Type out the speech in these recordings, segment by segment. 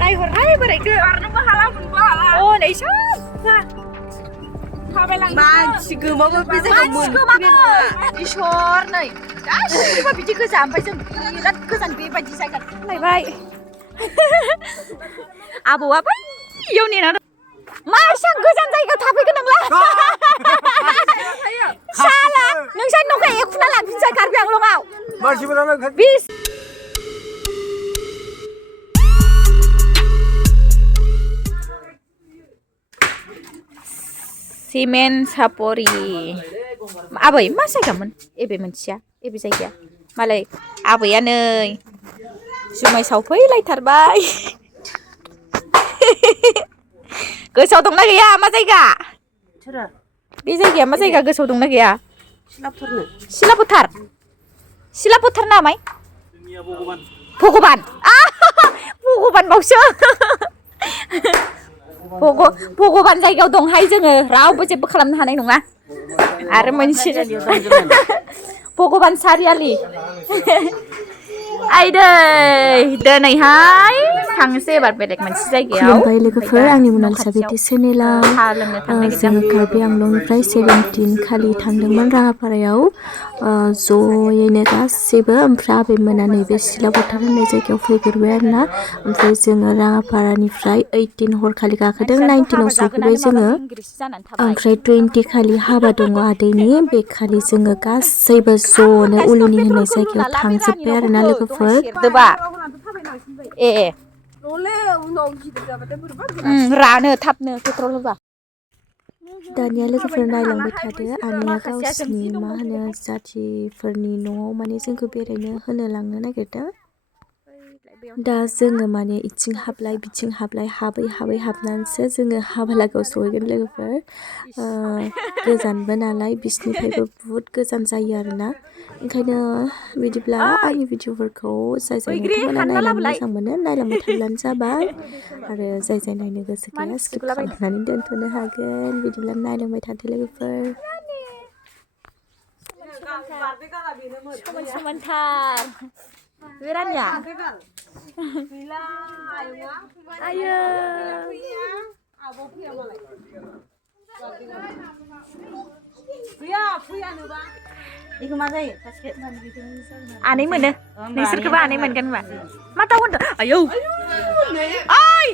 रायहरहाय बोरायखो बारनोबो हाला बुंनोबो हाला अ नै सोब थाबायलांनो मानसि गोमाबो बे जायगायाव मोनफैनाय नङा इसोर नै गासिबो बिदि गोजा ओमफ्राय जों बिराद गोजान बेबायदि जायगा थांलायबाय आबौआ बैयाव नेना दं मा एसां गोजान जायगायाव थाफैगोन नोंलाय साला नोंसा न'खौ एखुना लांफिनसै कार्बि आंलंआव मानसिफोरानो बिस सिमेन्ट सापरि आबै मा जायगामोन एबे मोनसेया एबे जायगाया मालाय आबैया नै जुमाय सावफैलायथारबाय गोसोआव दंना गैया मा जायगा बे जायगाया मा जायगा गोसोआव दंना गैया सिलापथार सिलापथार नामाय भगबान भगबान बावसो भगबान जायगायाव दंहाय जोङो रावबो जेबो खालामनो हानाय नङा आरो मोनसे भगबान सारियालि आइदै दिनैहाय थांनोसै एबार बेलेग मोनसे जायगायाव खुलुमबाय लोगोफोर आंनि मनालिसा बिटि चेनेलाव जोङो कार्बि आंलंनिफ्राय 17 खालि थांदोंमोन राङापारायाव ज'यैनो गासैबो ओमफ्राय आबैमोना नैबे सिलापथार होननाय जायगायाव फैग्रोबाय आरोना ओमफ्राय जोङो राङापारानिफ्राय 18 हरखालि गाखोदों 19आव सफैबाय जोङो ओमफ्राय 20 खालि हाबा दङ आदैनि बे खालि जोङो गासैबो ज'नो उलुनि होननाय जायगायाव थांजोब्बाय आरोना लोगोफोर रानो थाबनो पेट्रल होबा दानिया लोगोफोर नायलांबाय थादो आनैया गावसिनि मा होनो जाथिफोरनि न'आव माने जोंखौ बेरायनो होनो लांनो नागिरदों दा जोङो माने इथिं हाबलाय बिथिं हाबलाय हाबै हाबनानैसो जोङो हाबालागाव सहैगोन लोगोफोर गोजानबो नालाय बिसिनिफ्रायबो बुहुत गोजान जायो आरोना ओंखायनो बिदिब्ला आंनि भिडिअफोरखौ जाय नोंथांमोना नायलांनो मोजां मोनो नायलांबाय थाब्लानो जाबाय आरो जाय नायनो गोसो गैया स्किप खालामनानै दोनथ'नो हागोन बिदिब्ला नायलांबाय थादो लोगोफोर समानथार बेरानिया आयो बेखौ मा जायो आनै मोनो नोंसोरखौबो आनै मोनगोन होनबा मा दाउ होनदों आयौ ओइ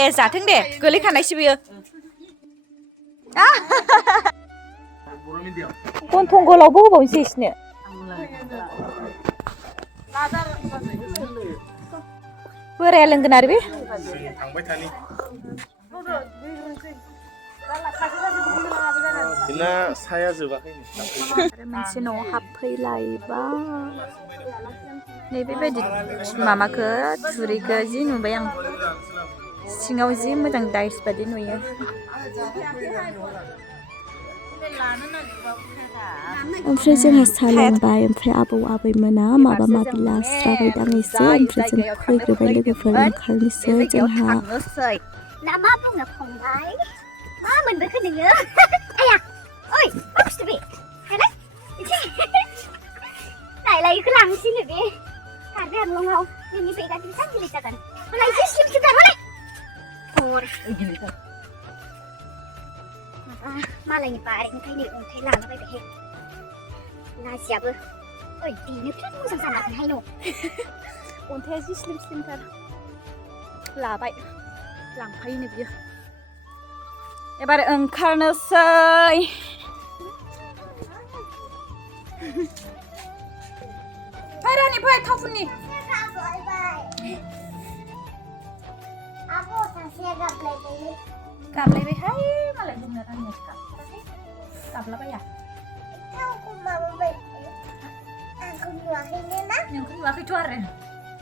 ए जाथों दे गोलैखानायसो बियो गन्थं गोलावबो होबावनोसै इसनो बोराया लोंगोन आरो बे साया जोबाखै मोनसे न'आव हाबफैलायबा नैबेबायदि माबाखौ थुरिखौ जि नुबाय आं सिङाव जि मोजां दाइस बादि नुयो ओमफ्राय जोंहा सा लोंबाय ओमफ्राय आबैमोना माबा माबि लास्राबायदां एसे ओमफ्राय जों फैग्रोबाय लोगोफोर ओंखारनोसै जोंहा ना मा बुंनो फंबाय मा मोनबोखो नोङो आया ओइ मा बुस्थु बे नायलाय नायलाय बेखौ लांसैनो बे कार्बि आंलंआव नोंनि बेगा बेसेबां गिलिर जागोन मालाय एसे स्लिमसो मालाय मालायनि बारिनिफ्राय नै अन्थाइ लालाबायबायहाय नाजियाबो ओइ बेनो बिराद मोजां जानांगोनहाय न' अन्थाइया जि स्लिमथार लाबाय लांफायोनो बियो एबार ओंखारनोसै रानि फै थावफुननि गाबलायबायहाय मालाय बुंनो रानिया गाबलाबाया नोंखौ नुवाखैथ' आरो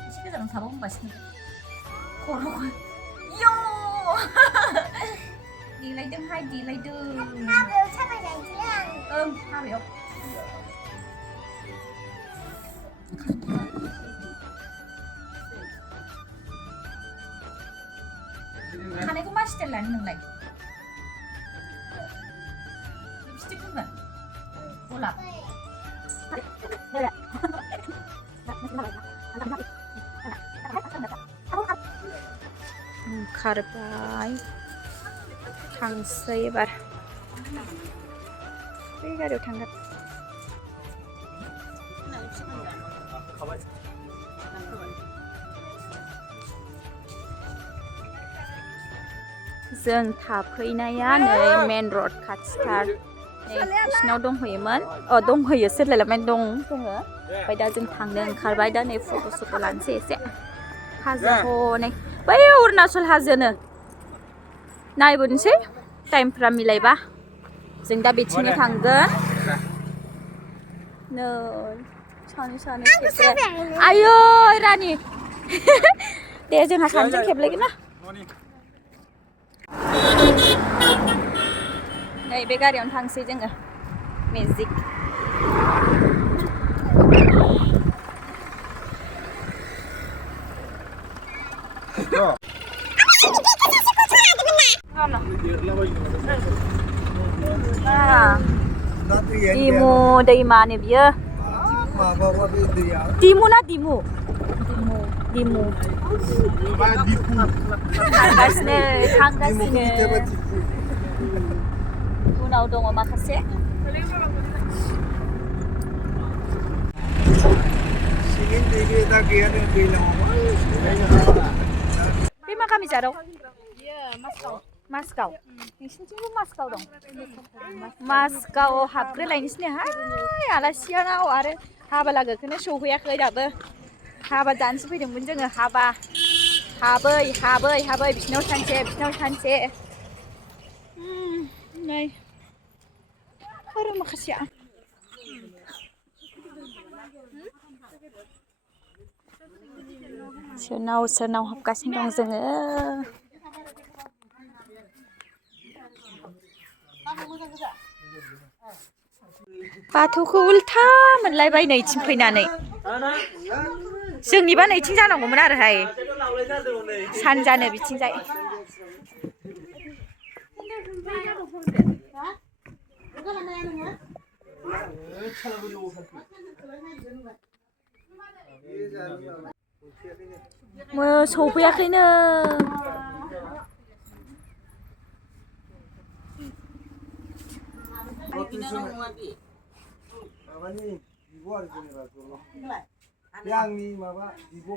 एसे गोजानाव थाबा बुंगासिनो खर'खौ यो देलायदोंहाय देलायदों हाबायाव साबायनायसै आं ओं हाबायाव खानायखौ मा स्टाइल लानो नोंलाय लिपस्टिक फुनगोन गलाब ओंखारबाय थांसै एबार बे गारियाव थांगोन जों थाफैनाया नै मेन रड खाथिथार बिसिनाव दंहैयोमोन दंहैयो सोरलायलायबाय दं जोङो ओमफ्राय दा जों थांनो ओंखारबाय दा नै फट' लानोसै एसे हाजो हनै बै अरुणाचल हाजोनो नायबोनोसै टाइमफ्रा मिलायबा जों दा बिथिंनो थांगोन नै सानै खेबसे आयै रानि दे जोंहा सानैजों खेबलायगोन ना नै बे गारियावनो थांसै जोङो मेजिक दिमु दैमानो बियो दिमु ना दिमु थांगासिनो उनाव दङ माखासे बे मा गामि जाराव मासगाव नोंसिनिथिंबो मासगाव दं मासगाव हाबग्रोलायनोसैहाय आलासियानाव आरो हाबा लागोखौनो सौहैयाखै दाबो हाबा जानोसो फैदोंमोन जोङो हाबा हाबै बिसिनाव सानसे नै आरो माखासेया सोरनाव हाबगासिनो दं जोङो बाथौखौ उल्था मोनलायबाय नैथिं फैनानै जोंनिबा नैथिं जानांगौमोन आरोहाय सानजानो बिथिंजाय सौफैयाखैनो आंनि माबा बिब'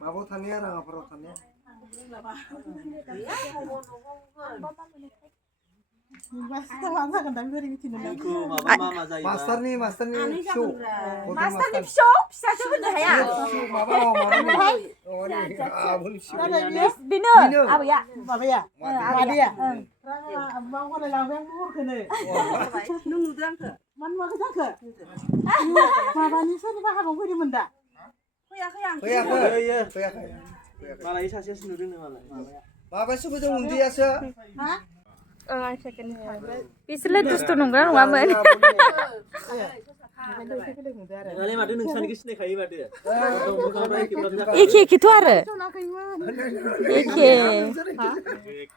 माबायाव थानाया राङाफोराव थानाया मास्टारनि फिसौ फिसासो होननो हाया बेनो आबैया माबाया मादैया नों नुदों आंखो मानो नुवाखै जाखो माबानि सोरनिबा हाबायाव फैदोंमोन दा फैयाखै मालाय सासेयासो नुदों मालाय माबासो फैदों उन्दैयासो बिसोरलाय दुस्थ' नंगौना नङामोन एखेथ' आरो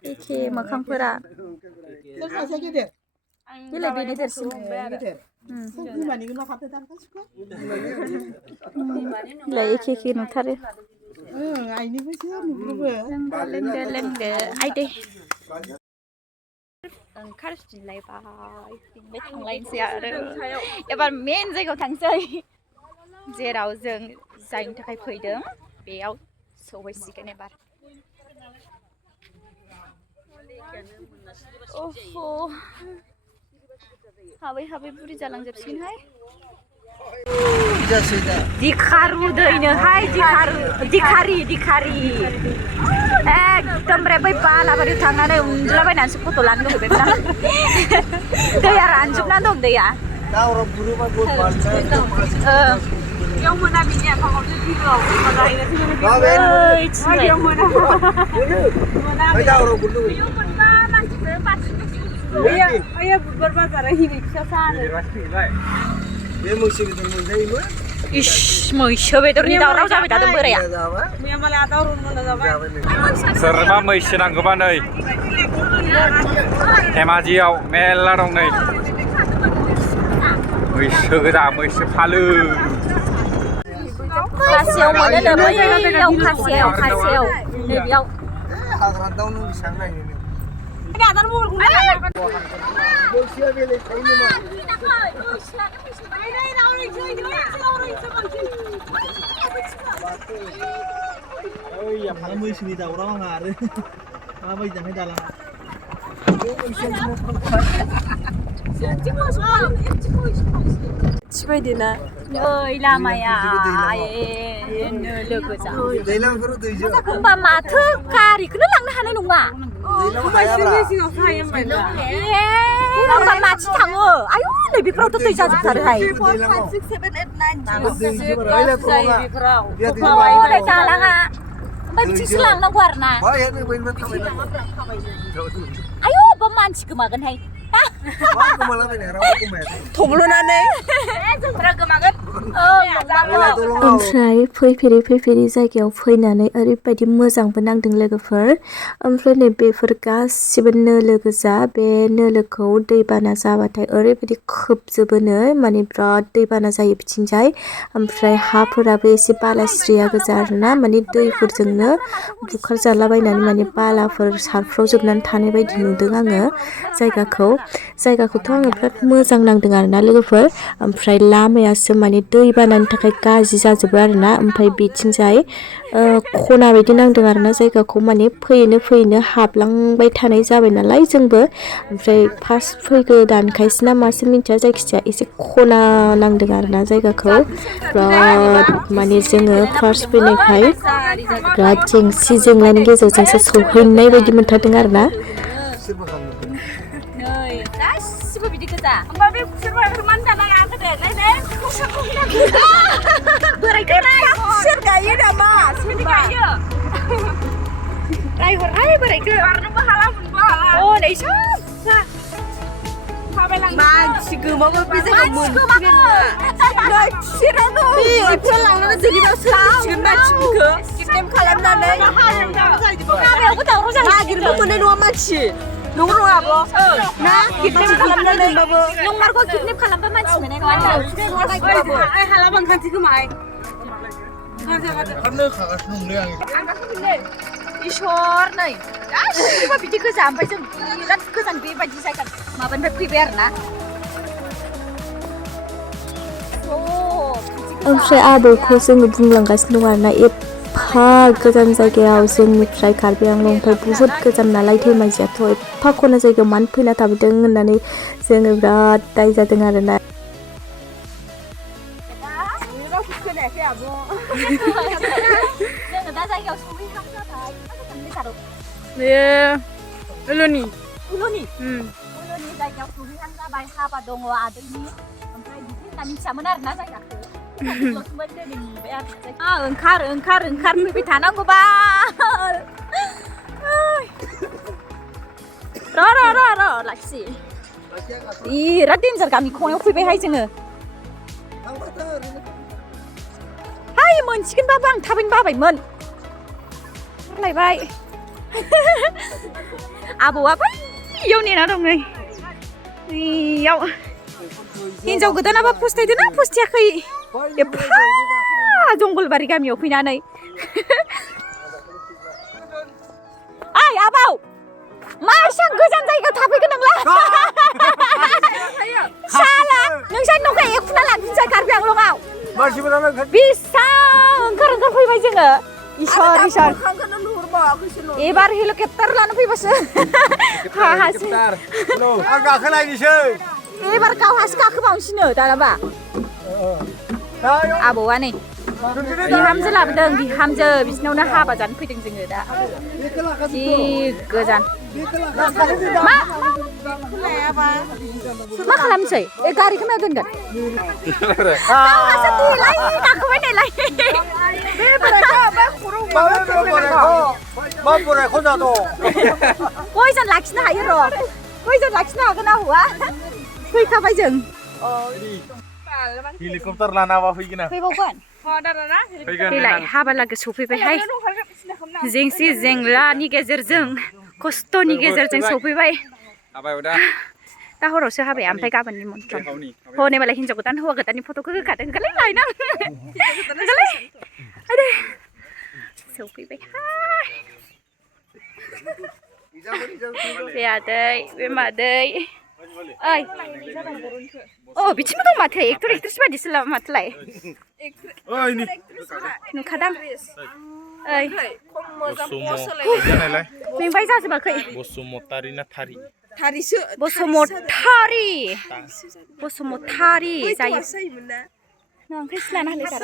एखे मोखांफोरा बेलाय बेनो देरसिन एखे नुथारो लोंदो आइदै ओंखारफिनलायबाय थांलायनोसै आरो एबार मेन जायगायाव थांसै जेराव जों जायनि थाखाय फैदों बेयाव सौहैसिगोन एबार हाबै बुरि जालांजोबसिगोनहाय दिखारु दैनोहाय दिखारि एकदमबारे बै बालाबारियाव थांनानै उन्दुलाबायनानैसो फट' लानो लुबैबायमोन आं दैया रानजोबनानै दं दैया बेयाव मोना बिनि आफाङावसो बुधबार बाजाराव हिरि फिसा इस मैसो बेदरनि दावराव जाबाय थादों बोराया सोरबा मैसो नांगौबा नै धेमाजियाव मेरला दं नै मैसो गोजा मैसो फालो खासेयाव मोनो नो बैयाव खासेयाव नैबेयाव हाग्रा दाउनो बेसेबां नायनो मैसोनि दाउराव आंहा आरो माबायदिहाय दालाङा थिबायदिना नै लामाया लोगोजा दैलांफोराव दैजों होमबा माथो गारिखौनो लांनो हानाय नङा होमबा माथि थाङो आयु नै बेफोरावथ' दै जाजोबथारोहाय दालाङा ओमफ्राय बिथिंसो लांनांगौ आरो ना आयु बा मानसि गोमागोनहाय थब्ल'नानै जोंफोरा गोमागोन ओमफ्राय फैफेरै जायगायाव फैनानै ओरैबायदि मोजांबो नांदों लोगोफोर ओमफ्राय नै बेफोर गासिबो नोलो गोजा बे नोलोखौ दैबाना जाबाथाय ओरैबायदि खोबजोबोनो माने बिराद दैबाना जायो बिथिंजाय ओमफ्राय हाफोराबो एसे बालास्रिया गोजा आरोना माने दैफोरजोंनो बुखारजालाबायनानै माने बालाफोर सारफ्रावजोबनानै थानाय बायदि नुदों आङो जायगाखौथ' आङो बिराद मोजां नांदों आरोना लोगोफोर ओमफ्राय लामायासो माने दैबानानि थाखाय गाज्रि जाजोबो आरोना ओमफ्राय बिथिंजाय खना बायदि नांदों आरोना जायगाखौ माने फैयैनो हाबलांबाय थानाय जाबाय नालाय जोंबो ओमफ्राय फार्स्ट फैगोदानखायसो ना मासो मिन्थिया जायखिजाया एसे खना नांदों आरोना जायगाखौ बिराद माने जोङो फार्स्ट फैनायखाय बिराद जेंसि जेंलानि गेजेरजोंसो सहैनाय बायदि मोनथारदों आरोना नै गासिबो बिदि गोजा होमबा बे खुसेर मानो दाना लाखो दे नै खुसेरखौ बोरायखौ खुसेर गायो नामा सोर गायो रायहरहाय बोरायखौ बारनोबो हाला मोनबो हाला नै सोब मानसि गोमाबो बे जायगायाव मोनसिगोन नै खुसेरानो बेफोर लांनानै जोंनियाव सोलायसिगोन मानसिफोरखौ किडनेप खालामनानै हाबायावबो दावराव जायो नागिरनो मोननाय नङा मानसि नंगौ नङा आब' ना किडनेप खालामनानै दोनबाबो नंमारगौ किडनेप खालामबा मानसि मोननाय नङा हाला बांखान्थि खोमाय खारनो खागासिनो दंलै आं इसोर नै गासिबो बिदि गोजा ओमफ्राय जों बिराद गोजान बेबायदि जायगा माबानिफ्राय फैबाय आरोना ओमफ्राय आबौखौ जोङो बुंलांगासिनो दं आरोना एफा गोजान जायगायाव जोंनिफ्राय कार्बि आंलंनिफ्राय बुहुत गोजान नालाय धेमाजियाथ' एफा खना जायगायाव मानो फैना थाबोदों होननानै जोङो बिराद दाय जादों आरोना जोङो दा जायगायाव सहैहां जाबाय uluni जायगायाव सहैहां जाबाय हाबा दङ आदैनि ओमफ्राय बिदि होनना मिथियामोन आरोना जायगाखौ ओंखार फैबाय थानांगौबा र' लाखि बिराद डेन्जार गामि खनायाव फैबायहाय जोङो हाय मोनसिगोनबाबो आं थाबैनो बाबायमोन लायबाय आबौआ बैयाव नेना दं नै बैयाव हिन्जाव गोदानाबा फस्थायदोंना फस्थायाखै एफा जंगलबारि गामियाव फैनानै ओइ आबौ मा एसां गोजान जायगायाव थाफैगोन नोंलाय साला नोंसानि न'खौ एखुना लांफिनसै कार्बि आंलंआव बेसां ओंखार फैबाय जोङो इसोर एबार हेलिकप्टार लाना फैबासो आं गाखोलायनोसै एबार गावहासो गाखोबावनोसैनो दानाबा आबौआ नै बिहामजो लाबोदों बिहामजो बिसिनावनो हाबा जानो फैदों जोङो दा जि गोजान मा खालामसै गारिखौ मायाव दोनगोन गावहासो देलाय गाखोबाय नालाय गयजन लाखिनो हायो र' गयजन लाखिनो हागोन आबौआ फैखाबाय जों हेलिकप्टार लानाबा फैगोन फैबावगोन फैलाय हाबा लागो सफैबायहाय जेंसि जेंलानि गेजेरजों खस्थ'नि गेजेरजों सफैबाय हाबायाव दा दा हरावसो हाबाया ओमफ्राय गाबोन निमन्त्रन हनै मालाय हिनजाव गोदान हौवा गोदाननि फट'खौ होखादों ओंखारलाय लायनां ओंखारलाय आरे सौफैबाय बे आदै बे मादै ओइ अ बिथिंबो दं माथो एक्टर एक्ट्रेस बायदिसो माथोलाय नुखादां ओइ मेंबाय जाजोबाखै बसुमतारी ना थारी बसुमतारी जायो ओंख्रि सिलाना होलाय सार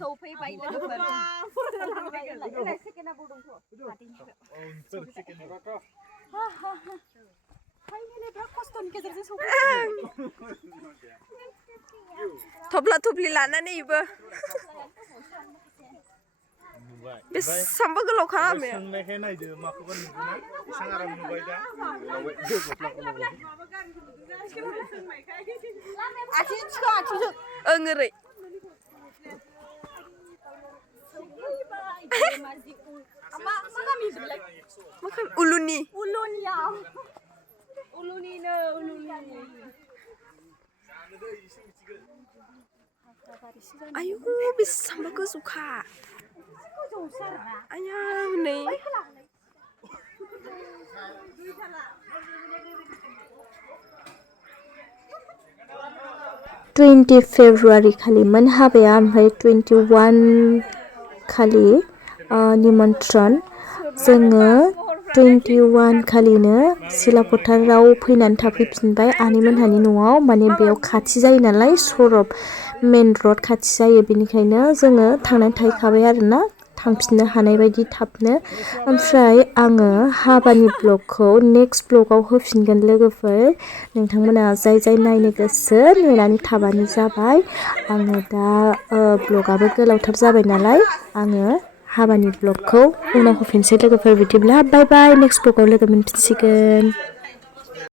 सौफैबाय थब्ला थब्लि लानानै इबो बेसेबांबा गोलाव खालामो ओं ओरै uluni ayo बेसेबांबा गोजौखा आया नै 20 फेब्रुवारि खालिमोन हाबाया ओमफ्राय 21 खालि निमन्त्रन जोङो 21 खालिनो सिलापथाराव फैनानै थाफैफिनबाय आनैमोनहानि न'आव माने बेयाव खाथि जायो नालाय सरब मेन रड खाथि जायो बेनिखायनो जोङो थांनानै थाहैखाबाय आरोना थांफिननो हानाय बायदि थाबनो ओमफ्राय आङो हाबानि ब्लगखौ नेक्स्ट ब्लगाव होफिनगोन लोगोफोर नोंथांमोना जाय जाय नायनो गोसो नेनानै थाबानो जाबाय आङो दा ब्लगाबो गोलावथार जाबाय नालाय आङो हाबानि ब्लगखौ उनाव होफिनसै लोगोफोर बिदिब्ला बाय बाय नेक्स्ट ब्लगाव लोगो मोनफिनसिगोन